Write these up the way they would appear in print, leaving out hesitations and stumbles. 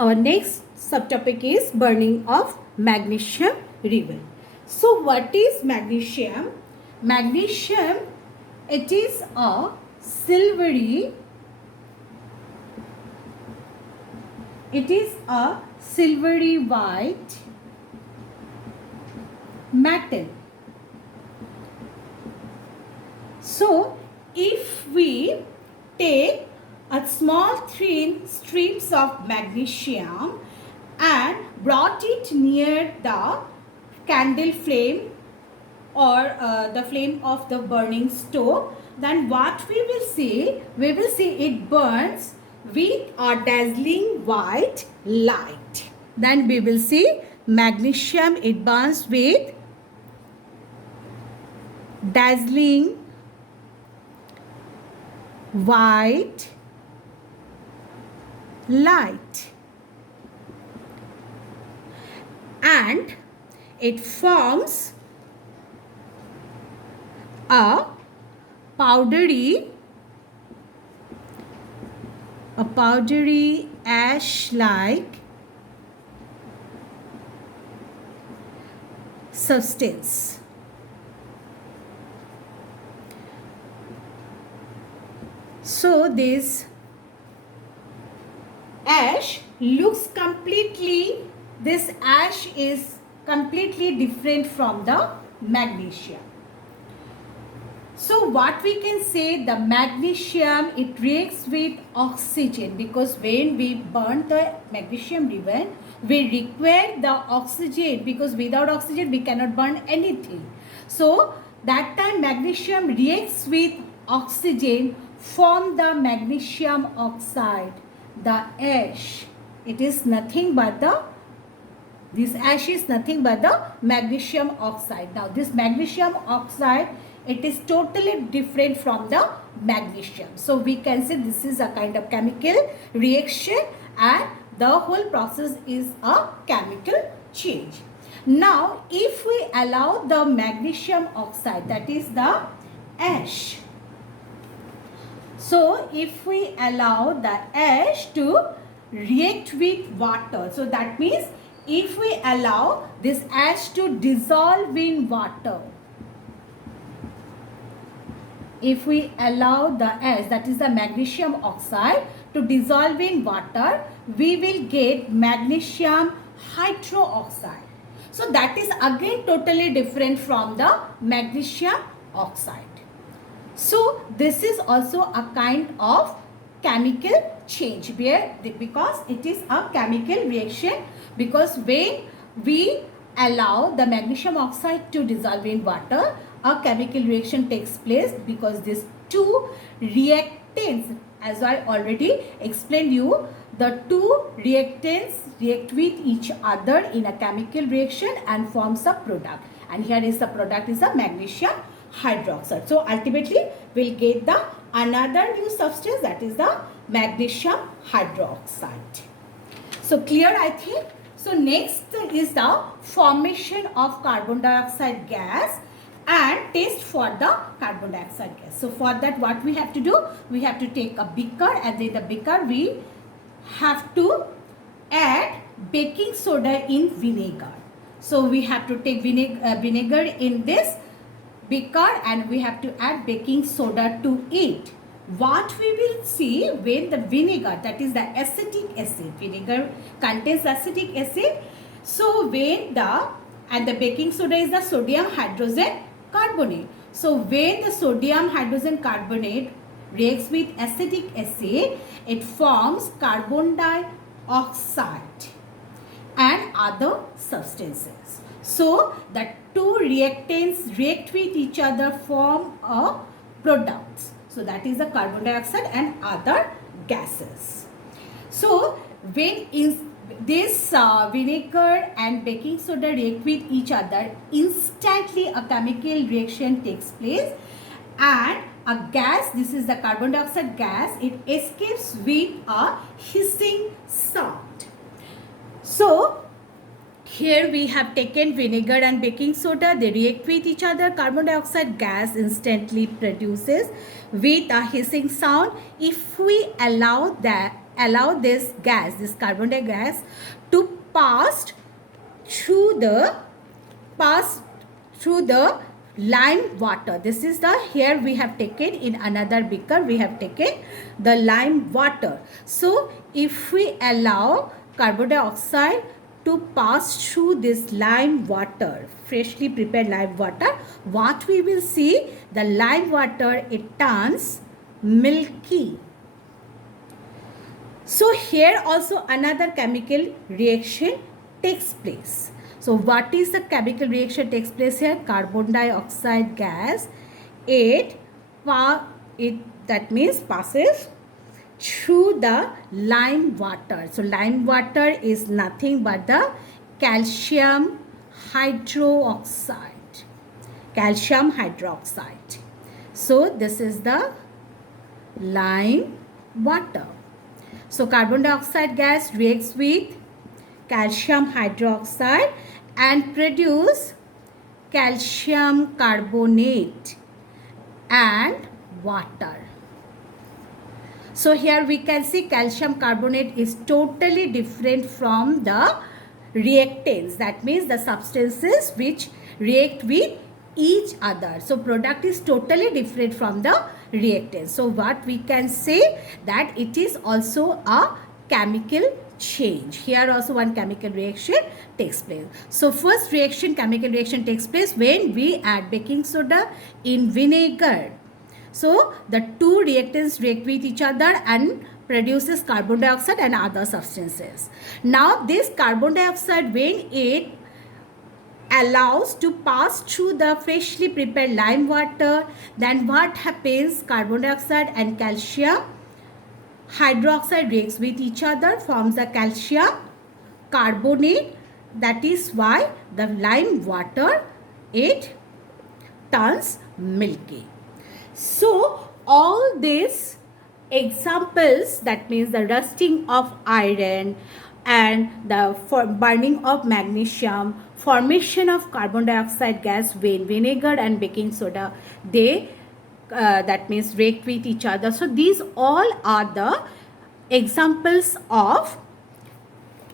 our next subtopic is burning of magnesium reval. So what is magnesium? Magnesium, it is a silvery white metal. So if we take a small thin strips of magnesium and brought it near the candle flame or the flame of the burning stove, then what we will see it burns with a dazzling white light. Then we will see magnesium, it burns with dazzling white light, and it forms a powdery ash-like substance. So this ash is completely different from the magnesium. So what we can say, the magnesium, it reacts with oxygen, because when we burn the magnesium ribbon, we require the oxygen, because without oxygen we cannot burn anything. So that time magnesium reacts with oxygen, form the magnesium oxide. The ash, this ash is nothing but the magnesium oxide. Now this magnesium oxide, it is totally different from the magnesium. So we can say this is a kind of chemical reaction, and the whole process is a chemical change. Now if we allow the magnesium oxide, that is the ash. So if we allow the ash to react with water, so that means if we allow this ash to dissolve in water, if we allow the ash, that is the magnesium oxide, to dissolve in water, we will get magnesium hydroxide. So that is again totally different from the magnesium oxide. So this is also a kind of chemical change, because it is a chemical reaction, because when we allow the magnesium oxide to dissolve in water, a chemical reaction takes place, because these two reactants, as I already explained you, the two reactants react with each other in a chemical reaction and forms a product, and here is the product is a magnesium hydroxide. So ultimately we'll get the another new substance, that is the magnesium hydroxide. So clear, I think. So next is the formation of carbon dioxide gas and test for the carbon dioxide gas. So for that, what we have to do, we have to take a beaker, and in the beaker we have to add baking soda in vinegar. So we have to take vinegar in this beaker, and we have to add baking soda to it. What we will see, when the vinegar, that is the acetic acid, vinegar contains acetic acid. So when the baking soda is the sodium hydrogen carbonate. So when the sodium hydrogen carbonate reacts with acetic acid, it forms carbon dioxide and other substances. So the two reactants react with each other, form a product. So that is the carbon dioxide and other gases. So when this vinegar and baking soda react with each other, instantly a chemical reaction takes place, and a gas, this is the carbon dioxide gas, it escapes with a hissing sound. So here we have taken vinegar and baking soda, they react with each other, carbon dioxide gas instantly produces with a hissing sound. If we allow the allow this gas, this carbon dioxide gas, to pass through the lime water. This is the, here we have taken in another beaker, we have taken the lime water. So if we allow carbon dioxide to pass through this lime water, freshly prepared lime water, what we will see, the lime water, it turns milky. So here also another chemical reaction takes place. So what is the chemical reaction takes place here? Carbon dioxide gas, that means passes through the lime water. So lime water is nothing but the calcium hydroxide. Calcium hydroxide. So this is the lime water. So carbon dioxide gas reacts with calcium hydroxide and produce calcium carbonate and water. So here we can see calcium carbonate is totally different from the reactants. That means the substances which react with each other. So product is totally different from the reactant. So what we can say, that it is also a chemical change. Here also one chemical reaction takes place. So first reaction, chemical reaction takes place when we add baking soda in vinegar. So the two reactants react with each other and produces carbon dioxide and other substances. Now this carbon dioxide, when it allows to pass through the freshly prepared lime water, then what happens? Carbon dioxide and calcium hydroxide reacts with each other, forms a calcium carbonate. That is why the lime water, it turns milky. So all these examples, that means the rusting of iron and the burning of magnesium, formation of carbon dioxide gas when vinegar and baking soda, they that means react with each other. So these all are the examples of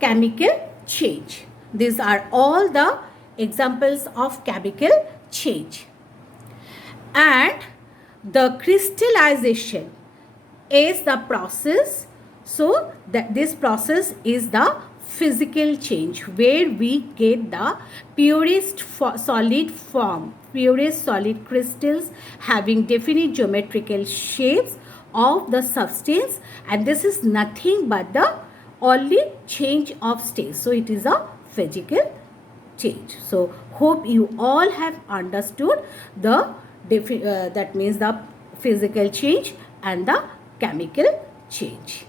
chemical change. These are all the examples of chemical change. And the crystallization is the process. So this process is the physical change where we get the purest solid form, purest solid crystals having definite geometrical shapes of the substance, and this is nothing but the only change of state. So it is a physical change. So hope you all have understood the that means the physical change and the chemical change.